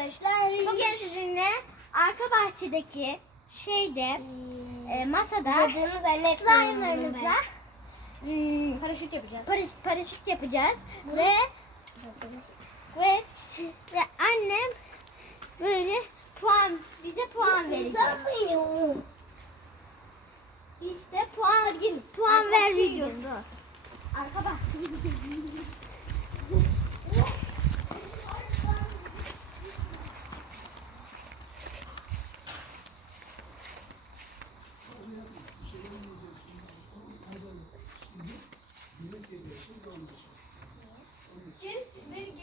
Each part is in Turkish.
arkadaşlar. Bugün sizinle arka bahçedeki masada slime'larımızla paraşüt yapacağız. Paraşüt yapacağız ve annem böyle bize puan verecek. İşte puan ver videosu. Arka bahçede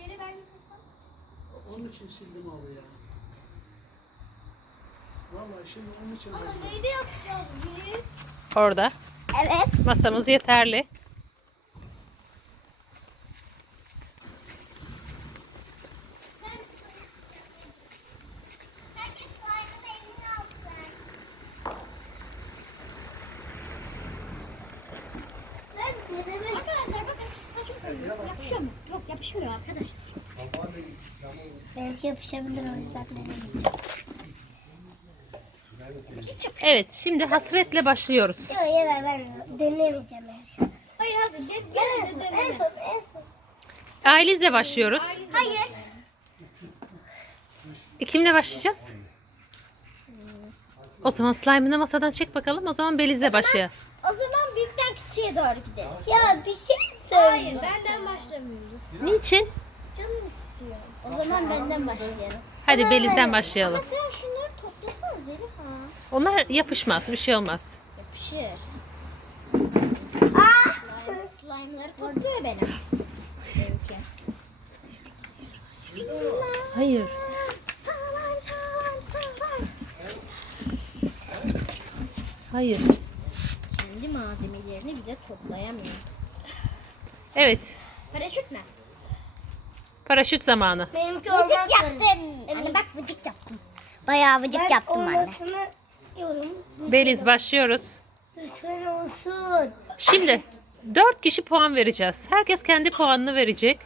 geri ben onun için sildim abi ya. Vallahi şimdi onun için. Ama neydi yapacağız biz? Orada. Evet. Masamız yeterli. Herkes slime'ın elini alsın. Arkadaşlar bakın. Yapışıyor mu? Yok yapışmıyor arkadaşlar. Belki yapışabilir o yüzden denemeyeceğim. Evet, şimdi hasretle başlıyoruz. Yok ben denemeyeceğim. Hayır hazır. Gel de deneme. En son. Ailizle başlıyoruz. Hayır. Kimle başlayacağız? O zaman slime'ını masadan çek bakalım. O zaman Beliz'le başlayalım. O zaman büyükten küçüğe doğru gidelim. Ya bir şey söyle. Hayır benden başlamıyoruz. Niçin? Canım istiyor. O zaman benden başlayalım. Hadi Beliz'den başlayalım. Ama sen şunları toplasana Zeliha. Onlar yapışmaz, bir şey olmaz. Yapışır. Slime'ları topluyor benim. Benimki. Hayır. Slime. Hayır. Kendi malzemelerini bile toplayamıyor. Evet, Paraşüt mü? paraşüt zamanı. Benimki vıcık yaptım. Anne bak vıcık yaptım. Bayağı vıcık yaptım anne. Beliz başlıyoruz. Lütfen olsun. Şimdi 4 kişi puan vereceğiz. Herkes kendi puanını verecek.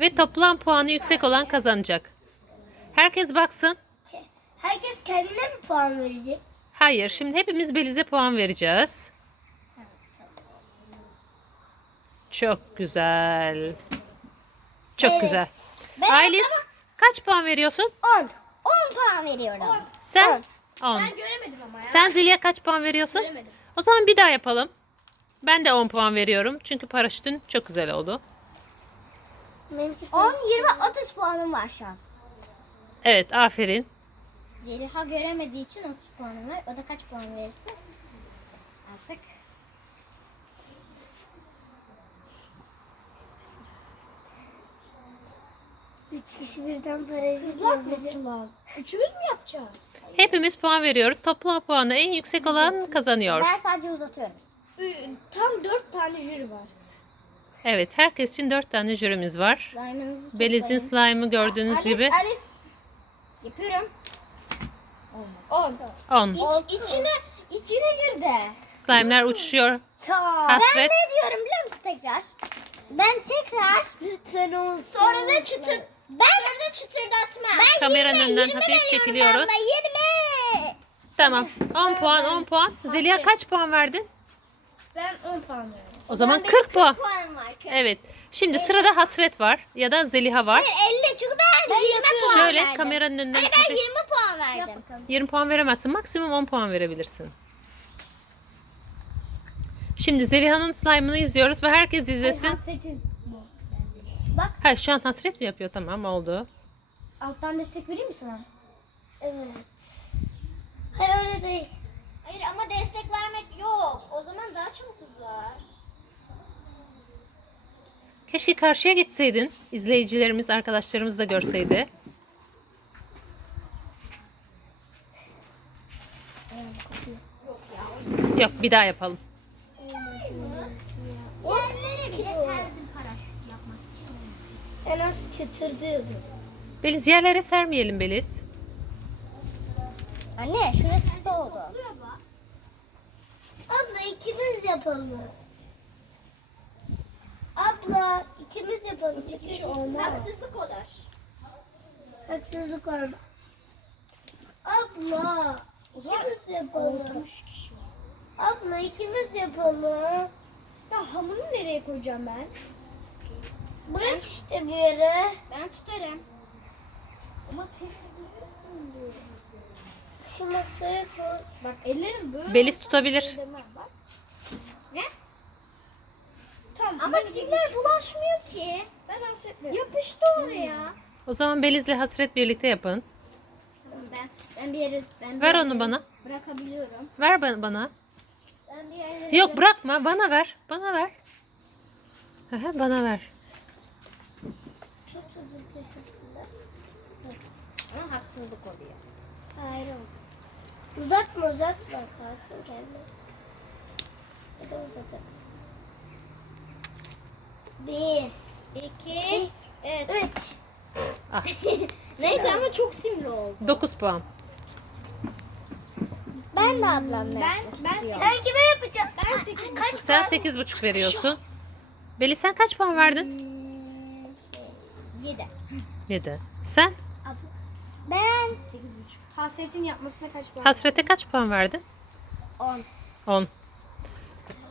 Ve toplam puanı yüksek olan kazanacak. Herkes baksın. Herkes kendine mi puan verecek? Hayır, şimdi hepimiz Beliz'e puan vereceğiz. Çok güzel. Çok Evet. güzel. Ben Ailis kaç puan veriyorsun? 10. 10 puan veriyorum. Sen 10. Ben göremedim ama ya. Sen Zeliha kaç puan veriyorsun? Göremedim. O zaman bir daha yapalım. Ben de 10 puan veriyorum. Çünkü paraşütün çok güzel oldu. 10, 20, 30 puanım var şu an. Evet, aferin. Zeliha göremediği için 30 puanım var. O da kaç puan verirse artık. Üç kişi birden paraşüt yapması lazım. Üçümüz mü yapacağız? Hepimiz puan veriyoruz. Toplam puanı en yüksek olan kazanıyor. Ben sadece uzatıyorum. Tam 4 tane jüri var. Evet, herkes için 4 tane jürimiz var. Slime'ınızı Beliz'in slime'ı gördüğünüz gibi Alice. Yapıyorum. 10. 10. İçine girdi. Slime'ler uçuşuyor. Ben Hasret. ne diyorum biliyor musun tekrar? Ben tekrar lütfen olsun. Sonra da çıtırdatma. Ben Kameranın önünden hafif çekiliyoruz. 20. Tamam. 10 puan, 10 puan. Zeliha kaç puan verdin? Ben 10 puan verdim. O zaman 40 puan. Puanım var. Evet. Şimdi sırada Hasret var ya da Zeliha var. Hayır 50 çünkü ben 20 puan Şöyle verdim. kameranın önünden Hani ben hafif- 20 puan verdim. 20 puan veremezsin. Maksimum 10 puan verebilirsin. Şimdi Zeliha'nın slime'ını izliyoruz ve herkes izlesin. Hasretin. Bak Ha, şu an Hasret mi yapıyor? Tamam, oldu. alttan destek vereyim mi sana? Evet. Hayır öyle değil. Hayır ama destek vermek yok. O zaman daha çabuk uzar. Keşke karşıya geçseydin. İzleyicilerimiz, arkadaşlarımız da görseydi. Yok, bir daha yapalım. Yerlere bile serdim paraşüt yapmak için. En az çıtırdıyordu. Beliz, yerlere sermeyelim Beliz. Anne şurası kısa oldu. Abla ikimiz yapalım. Abla ikimiz yapalım. İki kişi olmaz. Haksızlık olur. Haksızlık olma. Abla. İkimiz yapalım. Abla ikimiz yapalım. Ya hamuru nereye koyacağım ben? Bırak işte bir yere. Ben tutarım. Ama sen bilirsin diyor. Şu masaya koy. Bak ellerim böyle. Beliz tutabilir. Demem bak. Ne? Tamam. Ama simler bulaşmıyor ki. Ben hasretmiyorum. Yapıştı oraya. O zaman Beliz'le Hasret birlikte yapın. Ben bir yere Ver onu bana. bırakabiliyorum. Ver bana. Ben bir yere Yok bırakma. Bana ver. Bana ver. Aha, bana ver. ama haksızlık oluyor. Hayır. Uzatma kalsın kendi. Bir de uzatacak. 1, 2 3. Ah. Neyse ama çok simli oldu. 9 puan. Ben de ablamla Ben Sen kime yapacaksın? Ben 8. Kaç Sen 8,5 veriyorsun. Beliz sen kaç puan verdin? 7. 7. Sen? Ben 8,5. Hasretin yapmasına kaç puan? Hasret'e kaç puan verdin? 10. 10.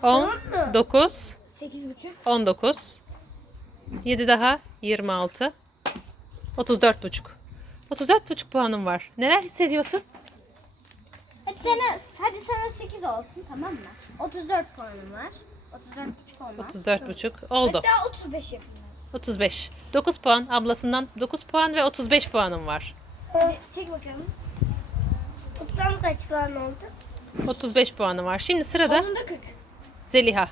10, 9, 8,5. 19. 7 daha 26. 34,5. 34,5 puanım var. Neler hissediyorsun? Hadi sana 8 olsun, tamam mı? 34 puanım var. 34,5 olmaz. 34,5 oldu. Hatta 35 yapayım. 35. 9 puan. Ablasından 9 puan ve 35 puanım var. Hadi çek bakalım. toplam kaç puan oldu? 35 puanım var. Şimdi sırada Onun da 40. Zeliha.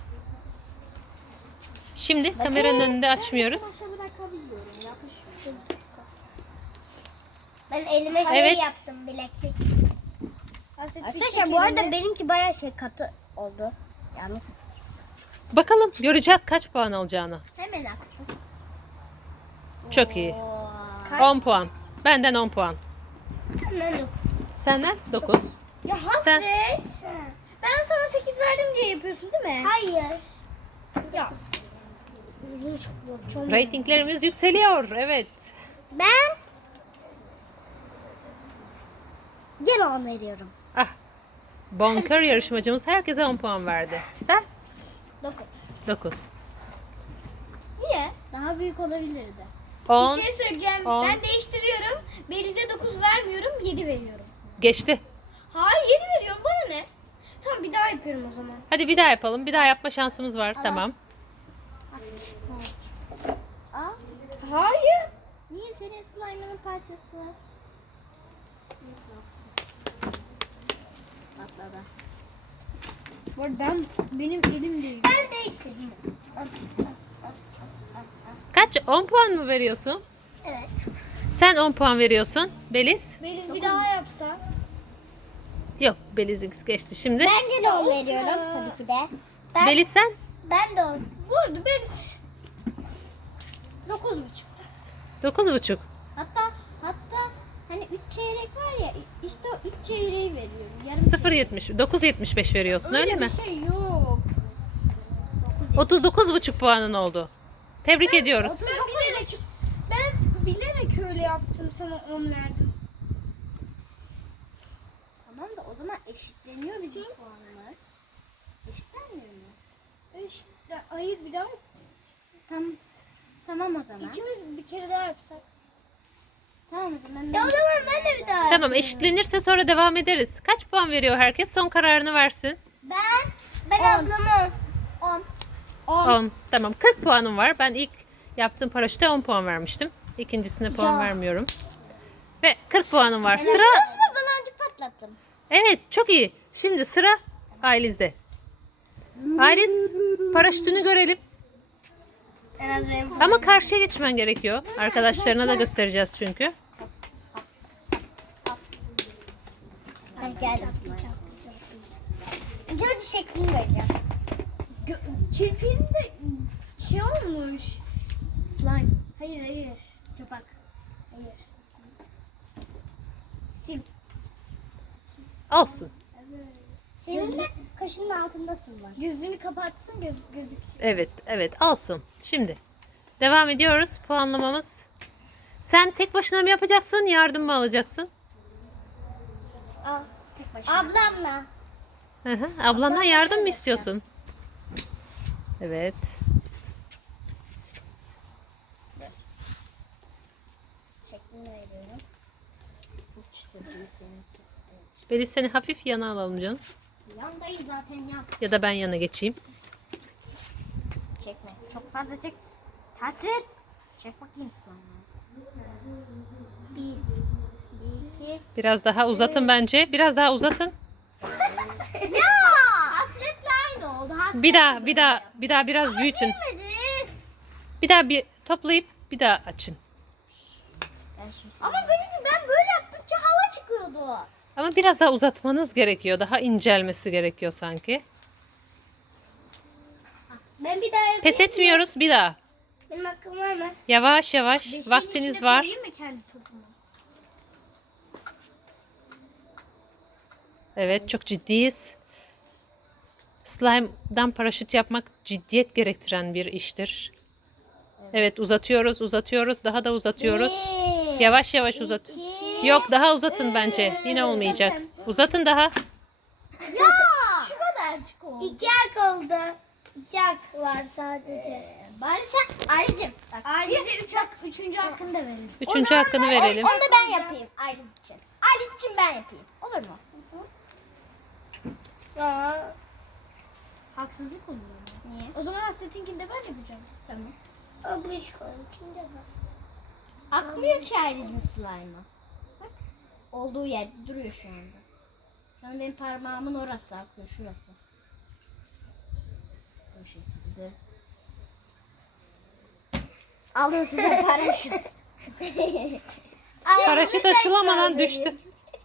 Şimdi kameranın önünde açmıyoruz. Başa bırakabiliyorum. Yapışmıyor. Ben elime Evet. yaptım bileklik. Hasret, bir Arkadaşlar çek bu arada elini. benimki bayağı katı oldu. Yalnız. Bakalım göreceğiz kaç puan alacağını. Hemen aktı. Çok iyi. 10 puan. Benden 10 puan. Hemen yok. Senden 9. Ya Hasret. Sen Ben sana 8 verdim diye yapıyorsun değil mi? Hayır. Ya. ratinglerimiz yükseliyor. Evet. Ben gene 10 veriyorum. Ah. Bonkör yarışmacımız herkese 10 puan verdi. Sen? 9. 9. Niye? Daha büyük olabilirdi. 10. Bir şey söyleyeceğim. 10. Ben değiştiriyorum. Beliz'e 9 vermiyorum. 7 veriyorum. Geçti. Hayır 7 veriyorum. Bana ne? Tamam bir daha yapıyorum o zaman. Hadi bir daha yapalım. Bir daha yapma şansımız var. Tamam. Aa. Hayır. Niye senin slime'ının parçası? Patladı. Bu arada benim elim değil. Ben de istedim. Kaç? 10 puan mı veriyorsun? Evet. Sen 10 puan veriyorsun. Beliz? Beliz bir daha yapsa. Yok. Beliz geçti. Şimdi Ben gene 10 veriyorum tabii ki de. Ben, Beliz sen? ben de 10. Bu arada ben 9,5. 9,5. Hatta hani 3 çeyrek var ya işte o 3 çeyreği veriyorum. Yarım 0,70. 9,75 veriyorsun öyle mi? bir şey yok. 39,5 puanın oldu. Tebrik ediyoruz. Ben bilerek öyle yaptım, sana 10 verdim. Tamam da o zaman eşitleniyor bizim puanımız. Eşitlenmiyor mu? Hayır bir daha. Tamam o zaman. İkimiz bir kere daha yapsak. Tamam o zaman. Ya o zaman ben de bir daha. Tamam eşitlenirse sonra devam ederiz. Kaç puan veriyor herkes? Son kararını versin. Ben ablama 10. 10. Tamam 40 puanım var. Ben ilk yaptığım paraşüte 10 puan vermiştim. İkincisine puan Ya. vermiyorum. Ve 40 puanım var. Sıra Nasıl bir baloncuk patlattım? evet çok iyi. Şimdi sıra Ailiz'de. Ailiz paraşütünü görelim. En az benim. Ama karşıya geçmen gerekiyor. Arkadaşlarına da göstereceğiz çünkü. Gel. İlk önce şeklini vereceğim. Kirpiğinde şey olmuş. Slime. Hayır. Çapak. Hayır. Sim. Olsun. Senin de kaşının altındasın var. Gözünü kapatsın gözük. Evet olsun. Şimdi devam ediyoruz. Puanlamamız Sen tek başına mı yapacaksın, yardım mı alacaksın? Al. Tek başına. Ablamla. Hı hı. Ablandan yardım mı istiyorsun? Evet. Şeklini veriyorum. Beliz, seni hafif yana alalım canım. Yandayız zaten ya. Ya da ben yana geçeyim. Çekme. Çok fazla çek. Hasret. Çek bakayım slime. 1, 2. Biraz daha uzatın bence. Biraz daha uzatın. Ya! Hasretle aynı oldu. Bir daha biraz büyütün. Bir daha bir toplayıp bir daha açın. Ben şimdi Ama ben böyle yaptıkça hava çıkıyordu. Ama biraz daha uzatmanız gerekiyor. Daha incelmesi gerekiyor sanki. Ben bir daha yapayım. Pes etmiyoruz, bir daha. Benim hakkım var mı? Yavaş yavaş. Vaktiniz var. Koyayım mı kendi topumu? Evet, çok ciddiyiz. Slime'dan paraşüt yapmak ciddiyet gerektiren bir iştir. Evet, uzatıyoruz, daha da uzatıyoruz. Yavaş yavaş uzat. Yok, daha uzatın bence. Yine olmayacak. Uzatın daha. Ya! Şu kadarcık oldu. 2 hak oldu. 2 hak var sadece. Bari sen Ayrıcım. Ayrıca 3. hakkını da verin. Üçüncü hakkını verelim. Onu da ben yapayım Ayrıc için. Ayrıc için ben yapayım. Olur mu? Ya. haksızlık oluyor. Niye? O zaman Hasret'inkini de ben yapacağım. Tamam. Ablişko'nunkini de ben. Akmıyor ki Ayliz'in slime'ı. Bak. Olduğu yerde duruyor şu anda. Şu an benim parmağımın orası akıyor. Şurası. Bu şekilde. Alın size paraşüt. Paraşüt açılamadan düştü.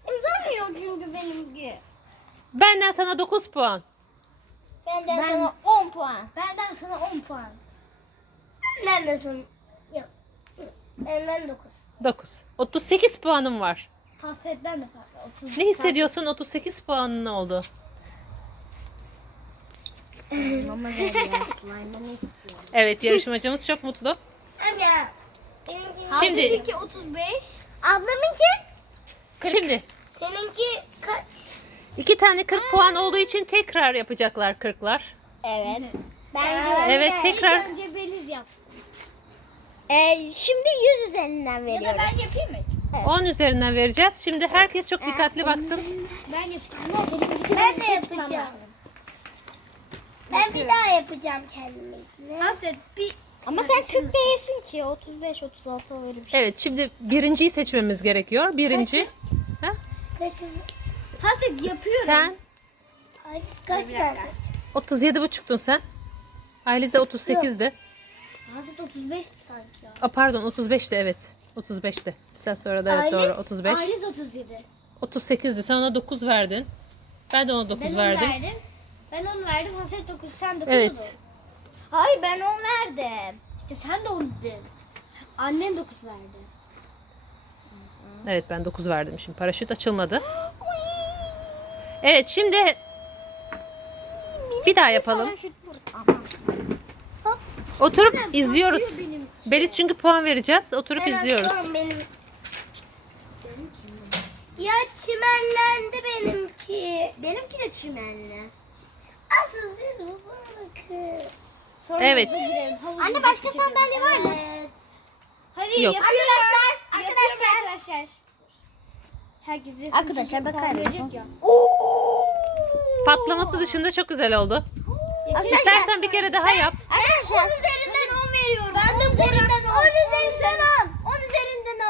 Uzamıyor çünkü benimki. Benden sana 9 puan. Benden sana 10 puan. Benden sana 10 puan. Benden de sana... Yok. Benden 9. 9. 38 puanım var. Hasretten de fazla. 30. Ne hissediyorsun? 38 puanın oldu. Mama ver ya. Slime'ı istiyorum. Evet, yarışmacımız çok mutlu. Anne. Şimdi Hasret'inki 35. Ablamınki? şimdi Seninki kaç? 2 tane 40 puan olduğu için tekrar yapacaklar 40'lar. Evet. Evet, tekrar. İlk önce Beliz yapsın. Şimdi 100 üzerinden Ya veriyoruz. da ben yapayım mı? 10 üzerinden vereceğiz. Şimdi herkes çok dikkatli baksın. Ben yapacağım. Ben de yapacağım. Ben bir daha yapacağım kendime. Hasret bir... Ama sen 40 değilsin ki. 35, 36 öyle bir şey. Evet, şimdi birinciyi seçmemiz gerekiyor. Birinci. Ha? Hasret yapıyorum. Sen Kaç tane? 37,5'tun sen. Ailize 38'di. Hasret 35'ti sanki ya. Pardon, 35'ti, evet. 35'ti. Sen sonra da evet, doğru, 35. Ailes 37. 38'di. Sen ona 9 verdin. Ben de ona 9 Ben 10 verdim. verdim. Ben 10 verdim. Hasret 9. Sen 9 Evet. Hayır ben 10 verdim. İşte sen de 10 dedin. Annen 9 verdi. Evet, ben 9 verdim. Şimdi paraşüt açılmadı. Evet, şimdi bir daha yapalım. Paraşüt burada. Oturup izliyoruz. Benimki. Beliz, çünkü puan vereceğiz. Oturup izliyoruz. Tamam, benim. Ya çimenlendi benimki. Benimki de çimenli. Asıl siz bu bakın. Sonra Evet. havuza girelim. Anne başka sandalye var mı? Evet. Hadi Yok. Arkadaşlar. Herkes resim Arkadaşlar, çekip bakar puan verecek mısınız? ya. Patlaması dışında çok güzel oldu. İstersen bir kere daha yap. Arkadaşlar 10 üzerinden 10 veriyorum. Ben de 10 üzerinden 10. 10 üzerinden 10. 10 üzerinden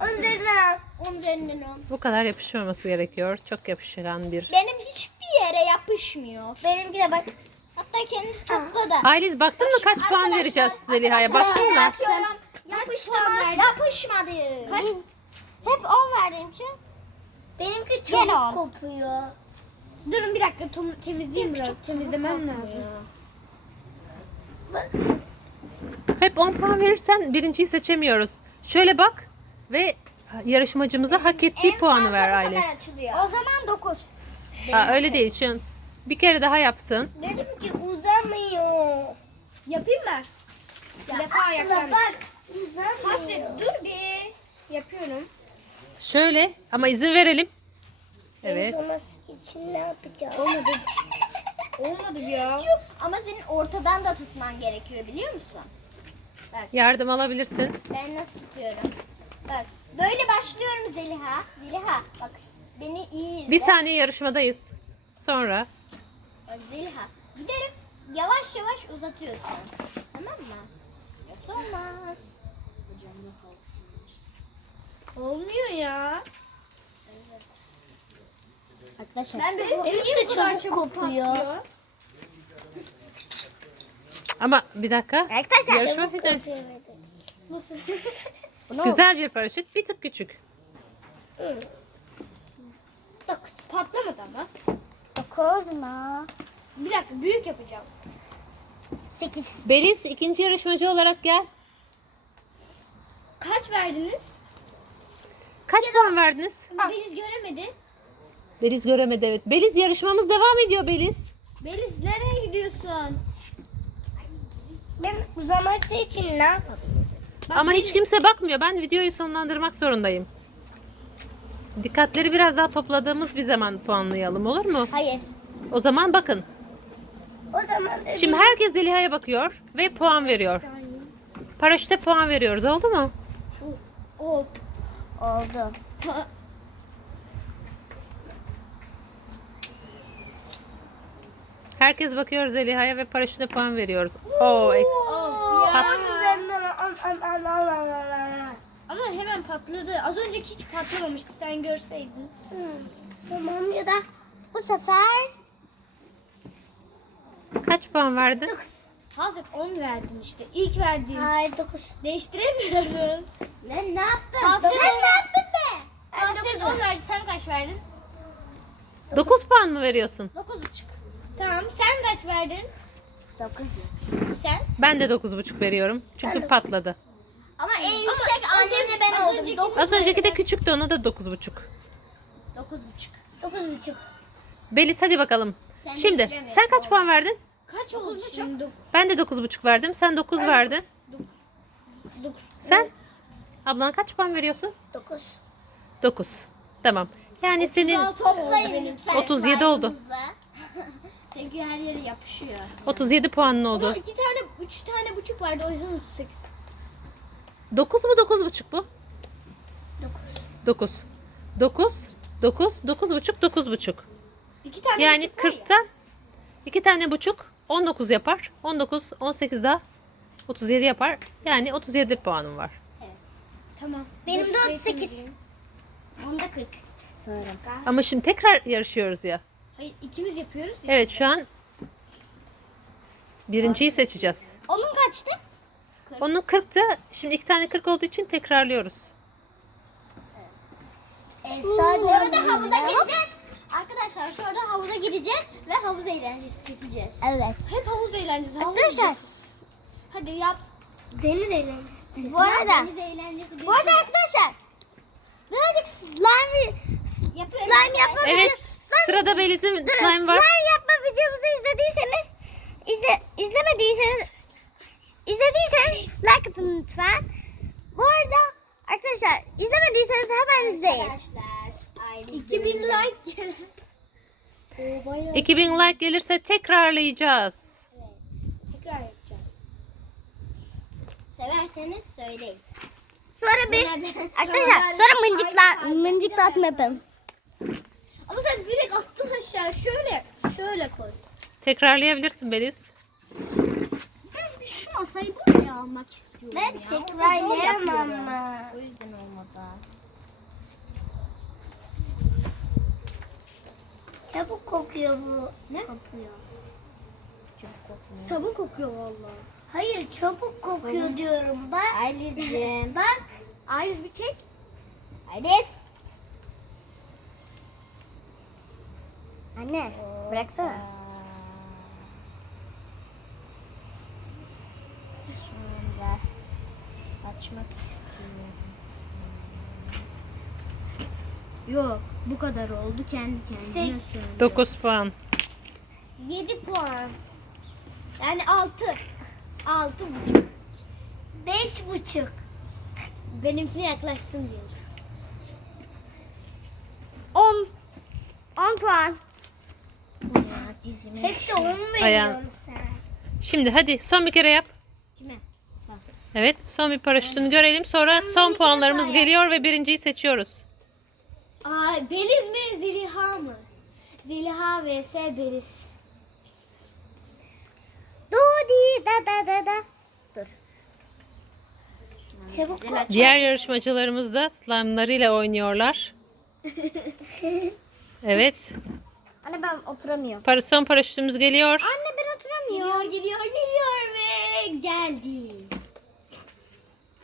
10. 10 üzerinden 10. 10 üzerinden 10. Bu kadar yapışmaması gerekiyor. Çok yapışkan bir. Benim hiçbir yere yapışmıyor. Benimki de bak. Hatta kendi topla da. Ailiz, baktın mı kaç puan vereceğiz Zeliha'ya? Baktın mı? Atıyorum. Yapışmadı. Yapışmadı. Kaç? Hep 10 verdiğim için. Benimki Gene çok on. kopuyor. Durun bir dakika temizleyeyim biraz. Temizlemem lazım. Bak. Hep 10 puan verirsen birinciyi seçemiyoruz. Şöyle bak ve yarışmacımıza hak ettiği puanı ver Ailiz. O zaman 9. Öyle değil. Şu an bir kere daha yapsın. Benimki uzamıyor. Yapayım mı? Defa yapacağım. Bak. Uzamıyor. Hasret dur bir. Yapıyorum. Şöyle ama izin verelim. Evet. Olması için ne yapacağız? Olmadı. Olmadı ya. Ama senin ortadan da tutman gerekiyor biliyor musun? Yardım alabilirsin. Ben nasıl tutuyorum? Bak böyle başlıyorum Zeliha. Zeliha bak beni iyi izle. Bir saniye yarışmadayız. Sonra Bak Zeliha giderek yavaş yavaş uzatıyorsun. Tamam mı? Yoksa olmaz. Olmuyor ya. Arkadaşlar Ben de elim de çabuk kopuyor. ama bir dakika. Arkadaşlar Yarışma final. Nasıl? Güzel bir paraşüt. Bir tık küçük. Bak patlamadı ama. 9 mu? Bir dakika büyük yapacağım. 8. Beliz ikinci yarışmacı olarak gel. Kaç verdiniz? Kaç puan verdiniz? Beliz göremedi. Beliz göremedi evet. Beliz yarışmamız devam ediyor Beliz. Beliz nereye gidiyorsun? Ben uzaması için ne yapalım? Ama hiç kimse bakmıyor. Ben videoyu sonlandırmak zorundayım. Dikkatleri biraz daha topladığımız bir zaman puanlayalım olur mu? Hayır. O zaman bakın. O zaman Şimdi herkes Zeliha'ya bakıyor ve puan veriyor. Paraşüte puan veriyoruz. Oldu mu? O. oldu. Herkes bakıyor Zeliha'ya ve paraşüte puan veriyoruz. Oo, Ama hemen patladı. Az önceki hiç patlamamıştı. Sen görseydin. Tamam ya da bu sefer kaç puan verdin? Hazır 10 verdin işte. İlk verdiğim. hayır 9. Değiştiremiyoruz. Ne yaptın? Hasret Ben ne yaptım be? Hasret 10 verdi. Sen kaç verdin? 9 puan mı veriyorsun? 9,5. Tamam. Sen kaç verdin? 9. Sen? Ben de 9,5 veriyorum. Çünkü patladı. Ama en yüksek annemle ben az oldum. önceki- 9. Az önceki de küçüktü, ona da 9,5. 9,5. 9,5. Beliz hadi bakalım. Sen Şimdi değiştiremiyorsun. sen kaç puan verdin? Kaç oldu şimdi? Ben de 9,5 verdim. Sen 9 verdin. Sen? Ablan kaç puan veriyorsun? 9. 9. Tamam. Yani senin Toplayın lütfen. 37 oldu. slime'ınızı. Çünkü her yere yapışıyor. 37 puanın Ama oldu. 2 tane, 3 tane buçuk vardı. O yüzden 38. 9 mu 9,5 bu? 9. 9. 9. 9,5 9,5. 2 tane Yani buçuk var ya. 40'tan 2 tane buçuk 19 yapar. 19 18 daha 37 yapar. Yani 37 puanım var. Tamam. Benim de Dur, 38. bekleyin. Onda 40. Sonra. Ama şimdi tekrar yarışıyoruz ya. Hayır ikimiz yapıyoruz. Evet şu an birinciyi seçeceğiz. Onun kaçtı? Onun 40'tı. Şimdi 2 tane 40 olduğu için tekrarlıyoruz. Sonra da havuza gireceğiz. Arkadaşlar sonra da havuza gireceğiz ve havuz eğlencesi çekeceğiz. Evet. Hep havuz eğlencesi. havuz Arkadaşlar eğlencesi. Hadi yap. deniz eğlencesi. Bu arada deniz eğlencesi. Bu arada arkadaşlar birazcık slime yapma Evet. slime, Sırada Beliz'in Durun, slime var. slime yapma videomuzu izlediyseniz like atın lütfen. Bu arada arkadaşlar izlemediyseniz hemen izleyin. Arkadaşlar 2000 like gelen. 2000 like gelirse tekrarlayacağız. Tekrar yapacağız. Severseniz söyleyin. Sonra bir arkadaşlar sonra mıncıklatma yapalım. Ama sen direkt attın aşağı. Şöyle koy. Tekrarlayabilirsin Beliz. Ben şu masayı buraya almak istiyorum. Ben tekrarlayamam ama. O yüzden olmadı. Çabuk kokuyor bu. Ne? Kokuyor. Sabun kokuyor vallahi. Hayır çabuk kokuyor diyorum bak. Ailizciğim. Bak. Ayrıca bir çek. Ailiz. Anne bıraksana. Şunu da açmak istiyorum. Yok bu kadar oldu kendi kendine söndü. 9 puan. 7 puan. Yani 6. 6,5. 5,5. Benimkine yaklaşsın diye. 10 puan. Hep de 10 Ayağın. veriyorsun sen. Şimdi hadi son bir kere yap. Kime? Evet, son bir paraşütünü görelim. Sonra son puanlarımız geliyor ve birinciyi seçiyoruz. Beliz mi Zeliha mı? Zeliha vs Beliz. Dudi da. Dur. Çabuk Güzel Diğer yarışmacılarımız da slime'larıyla oynuyorlar. Evet. Anne ben oturamıyorum. Son paraşütümüz geliyor. Anne ben oturamıyorum. Geliyor ve geldi.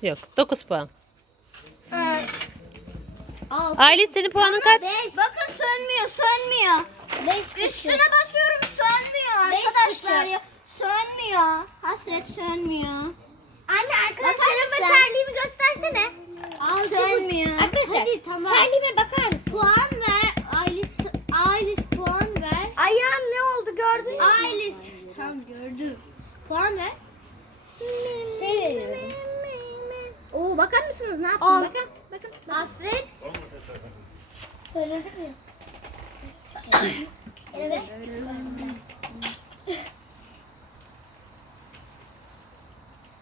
Yok, 9 puan. 6. Ailes senin puanın kaç? Bakın sönmüyor. 5 Üstüne basıyorum sönmüyor Beş arkadaşlar buçuk. ya. Sönmüyor. Hasret sönmüyor. Anne Bakar arkadaşlarıma mısın? terliğimi göstersene. Sönmüyor. Arkadaşlar Hadi tamam. terliğime bakar mısın? Puan ver. Ailes puan ver. Ayağım ne oldu gördün mü? Ailes. Tamam gördüm. Puan ver. Şey veriyorum. Oo bakar mısınız ne yaptım? On. Bakın. Hasret. Söyledik mi? Evet.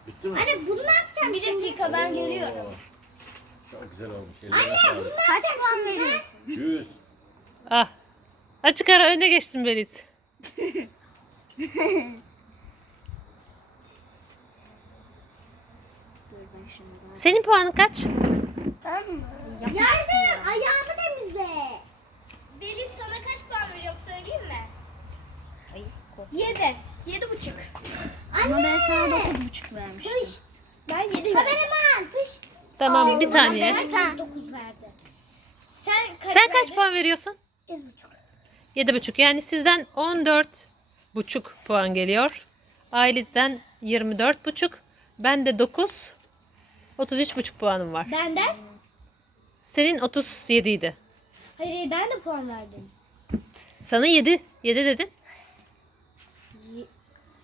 Bitti mi? Anne bunu ne yapacağım? Bir dakika ben geliyorum. Çok güzel olmuş. Ellerine sağlık. Kaç puan veriyorsun? 100. Ah. Açık ara önde geçsin Beliz. Senin puanın kaç? Yardım. Ayağımı temizle. Beliz sana kaç puan veriyorum söyleyeyim mi? 7. 7,5. Ama ben sana 9,5 vermiştim. Ben 7 verdim. Kameraman pış. Tamam, bir saniye. Herkes 9 verdi. Sen Sen kaç puan veriyorsun? 7,5. 7,5. Yani sizden 14,5 puan geliyor. Ailizden 24,5. Ben de 9. 33,5 puanım var. Benden? Senin 37 idi. Hayır ben de puan verdim. Sana 7. 7 dedin.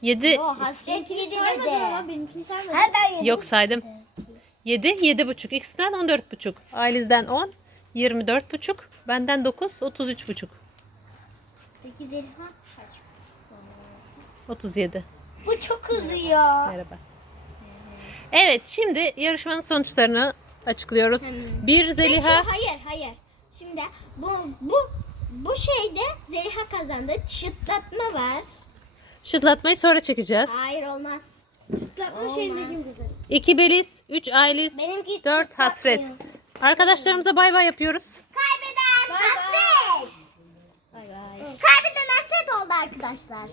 7 Hasret 7 saymadın ama benimkini saymadın. ben yok saydım. 7, 7,5. İkisinden 14,5. Ailizden 10, 24,5. Benden 9, 33,5. Peki Zeliha kaç? 37. Bu çok uzuyor. Merhaba. Evet, şimdi yarışmanın sonuçlarını açıklıyoruz. Bir Zeliha. Hayır. Şimdi bu şeyde Zeliha kazandı. Çıtlatma var. Şıtlatmayı sonra çekeceğiz. Hayır olmaz. Çıtlatma şeyinde kim güzel? 2 Beliz, 3 Ailiz, Benimki 4 Hasret. Arkadaşlarımıza bay bay yapıyoruz. Kaybeden Bay bay. hasret. Kaybeden hasret oldu arkadaşlar.